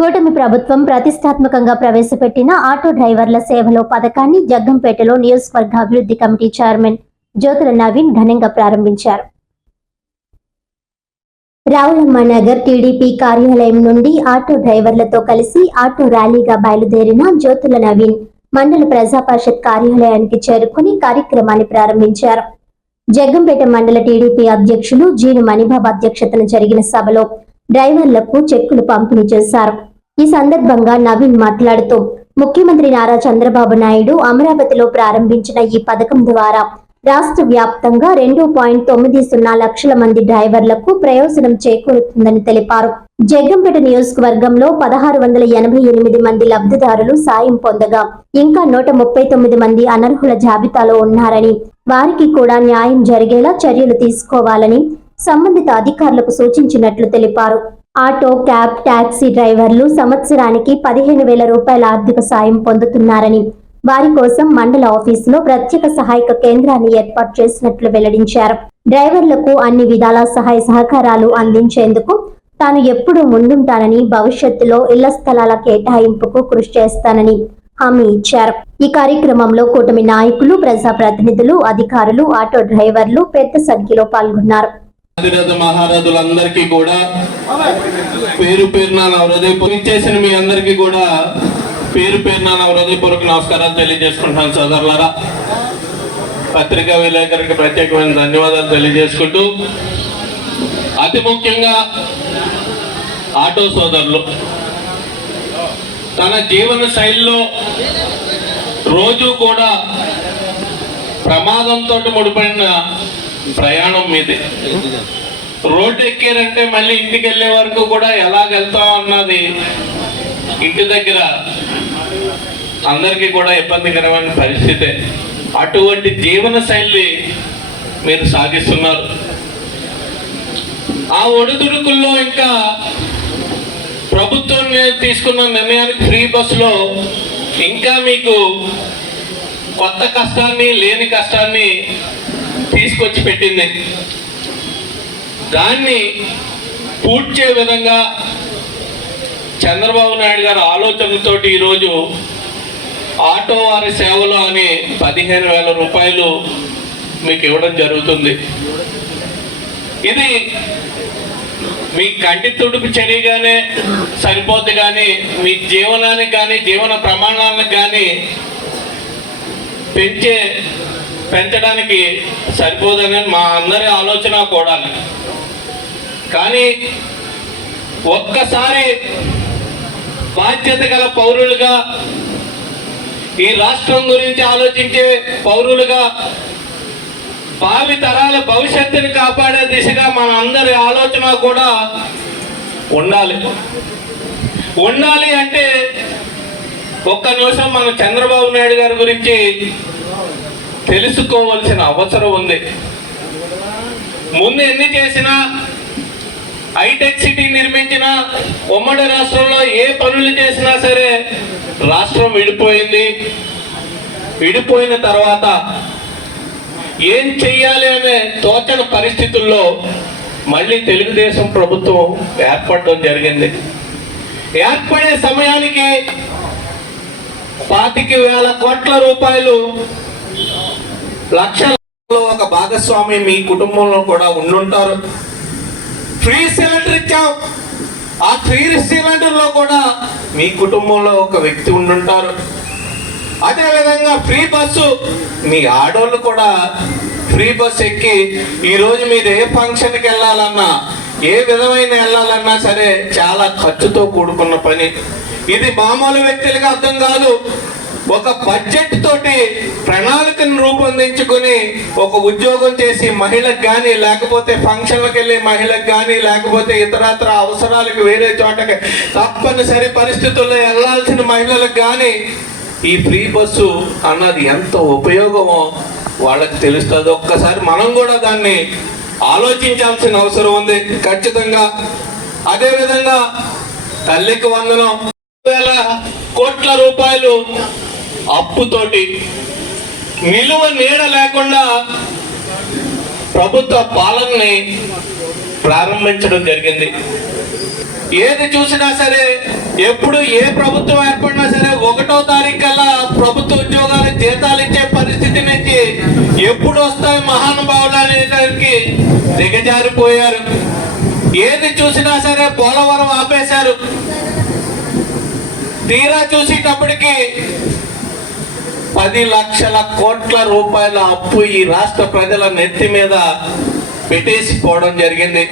కూటమి ప్రభుత్వం ప్రతిష్టాత్మకంగా ప్రవేశపెట్టిన ఆటో డ్రైవర్ల సేవలో పథకాన్ని జగ్గంపేటలో నియోజకవర్గ అభివృద్ధి కమిటీ చైర్మన్ జ్యోతుల నవీన్ ఘనంగా ప్రారంభించారు. రావులమ్మ నగర్ టీడీపీ కార్యాలయం నుండి ఆటో డ్రైవర్లతో కలిసి ఆటో ర్యాలీగా బయలుదేరిన జ్యోతుల నవీన్ మండల ప్రజా పరిషత్ కార్యాలయానికి చేరుకుని కార్యక్రమాన్ని ప్రారంభించారు. జగ్గంపేట మండల టీడీపీ అధ్యక్షులు జీను మణిబాబు అధ్యక్షతన జరిగిన సభలో డ్రైవర్లకు చెక్కులు పంపిణీ చేశారు. ఈ సందర్భంగా నవీన్ మాట్లాడుతూ ముఖ్యమంత్రి నారా చంద్రబాబు నాయుడు అమరావతిలో ప్రారంభించిన ఈ పథకం ద్వారా రాష్ట్ర వ్యాప్తంగా 2.90 లక్షల మంది డ్రైవర్లకు ప్రయోజనం చేకూరుతుందని తెలిపారు. జగ్గంపేట నియోజకవర్గంలో 1688 మంది లబ్ధిదారులు సాయం పొందగా ఇంకా 139 మంది అనర్హుల జాబితాలో ఉన్నారని, వారికి కూడా న్యాయం జరిగేలా చర్యలు తీసుకోవాలని సంబంధిత అధికారులకు సూచించినట్లు తెలిపారు. ఆటో, క్యాబ్, టాక్సీ డ్రైవర్లు సంవత్సరానికి 15,000 రూపాయల ఆర్థిక సాయం పొందుతున్నారని, వారి కోసం మండల ఆఫీసులో ప్రత్యేక సహాయక కేంద్రాన్ని ఏర్పాటు చేసినట్లు వెల్లడించారు. డ్రైవర్లకు అన్ని విధాల సహాయ సహకారాలు అందించేందుకు తాను ఎప్పుడూ ముందుంటానని, భవిష్యత్తులో ఇళ్ల స్థలాల కేటాయింపుకు కృషి చేస్తానని హామీ ఇచ్చారు. ఈ కార్యక్రమంలో కూటమి నాయకులు, ప్రజాప్రతినిధులు, అధికారులు, ఆటో డ్రైవర్లు పెద్ద సంఖ్యలో పాల్గొన్నారు. మహారాజులందరికీ కూడా పేరు పేరున హృదయపూర్వక మీ అందరికీ కూడా పేరు పేరున హృదయపూర్వక నమస్కారాలు తెలియజేసుకుంటాను. సోదరులారా, పత్రికా విలేకరులకు ప్రత్యేకమైన ధన్యవాదాలు తెలియజేసుకుంటూ, అతి ముఖ్యంగా ఆటో సోదరులు తన జీవన శైలిలో రోజు కూడా ప్రమాదంతో ముడిపడిన ప్రయాణం మీది. రోడ్డు ఎక్కారంటే మళ్ళీ ఇంటికి వెళ్ళే వరకు కూడా ఎలాగెళ్తాం అన్నది ఇంటి దగ్గర అందరికీ కూడా ఇబ్బందికరమైన పరిస్థితే. అటువంటి జీవన శైలి మీరు సాగిస్తున్నారు. ఆ ఒడిదుడుకుల్లో ఇంకా ప్రభుత్వం తీసుకున్న నిర్ణయానికి ఫ్రీ బస్సులో ఇంకా మీకు కొత్త కష్టాన్ని, లేని కష్టాన్ని తీసుకొచ్చి పెట్టింది. దాన్ని పూడ్చే విధంగా చంద్రబాబు నాయుడు గారి ఆలోచనలతోటి ఈరోజు ఆటో వారి సేవలు అని 15,000 రూపాయలు మీకు ఇవ్వడం జరుగుతుంది. ఇది మీ కంటి తుడుపు చర్యగానే సరిపోద్ది, కానీ మీ జీవనానికి కానీ జీవన ప్రమాణాలకు కానీ పెంచడానికి సరిపోదని మా అందరి ఆలోచన కూడా. కానీ ఒక్కసారి బాధ్యత గల పౌరులుగా, ఈ రాష్ట్రం గురించి ఆలోచించే పౌరులుగా, భావి తరాల భవిష్యత్తుని కాపాడే దిశగా మన అందరి ఆలోచన కూడా ఉండాలి అంటే ఒక్క నిమిషం మనం చంద్రబాబు నాయుడు గారి గురించి తెలుసుకోవాల్సిన అవసరం ఉంది. ముందు ఎన్ని చేసినా, హైటెక్ సిటీ నిర్మించినా, ఉమ్మడి రాష్ట్రంలో ఏ పనులు చేసినా సరే రాష్ట్రం విడిపోయిన తర్వాత ఏం చెయ్యాలి అనే తోచని పరిస్థితుల్లో మళ్ళీ తెలుగుదేశం ప్రభుత్వం ఏర్పడడం జరిగింది. ఏర్పడే సమయానికి 25,000 కోట్ల రూపాయలు, లక్షల్లో ఒక భాగస్వామి మీ కుటుంబంలో కూడా ఉండుంటారు. ఫ్రీ సిలిండర్ ఇచ్చాం, ఆ ఫ్రీ సిలిండర్ లో కూడా మీ కుటుంబంలో ఒక వ్యక్తి ఉండుంటారు. అదేవిధంగా ఫ్రీ బస్సు, మీ ఆడోళ్ళు కూడా ఫ్రీ బస్సు ఎక్కి ఈరోజు మీరు ఏ ఫంక్షన్కి వెళ్ళాలన్నా, ఏ విధమైన వెళ్ళాలన్నా సరే చాలా ఖర్చుతో కూడుకున్న పని. ఇది మామూలు వ్యక్తులకు అర్థం కాదు. ఒక బడ్జెట్ తోటి ప్రణాళికను రూపొందించుకుని ఒక ఉద్యోగం చేసి మహిళకు కానీ, లేకపోతే ఫంక్షన్లకు వెళ్ళే మహిళకు కానీ, లేకపోతే ఇతరత్ర అవసరాలకు వేరే చోటకి తప్పనిసరి పరిస్థితుల్లో వెళ్ళాల్సిన మహిళలకు కానీ ఈ ఫ్రీ బస్సు అన్నది ఎంత ఉపయోగమో వాళ్ళకి తెలుస్తుంది. ఒక్కసారి మనం కూడా దాన్ని ఆలోచించాల్సిన అవసరం ఉంది ఖచ్చితంగా. అదేవిధంగా తల్లికి వందనం, 1,000 కోట్ల రూపాయలు అప్పుతోటి నిలువ నీడ లేకుండా ప్రభుత్వ పాలనని ప్రారంభించడం జరిగింది. ఏది చూసినా సరే, ఎప్పుడు ఏ ప్రభుత్వం ఏర్పడినా సరే 1వ తారీఖు కల్లా ప్రభుత్వ ఉద్యోగాలు జీతాలు ఇచ్చే పరిస్థితి నుంచి ఎప్పుడు వస్తాయి మహానుభావులు అనేదానికి దిగజారిపోయారు. ఏది చూసినా సరే పోలవరం ఆపేశారు. తీరా చూసేటప్పటికి 10 లక్షల కోట్ల రూపాయల అప్పు ఈ రాష్ట్ర ప్రజల నెత్తి మీద పెట్టేసి పోవడం జరిగింది.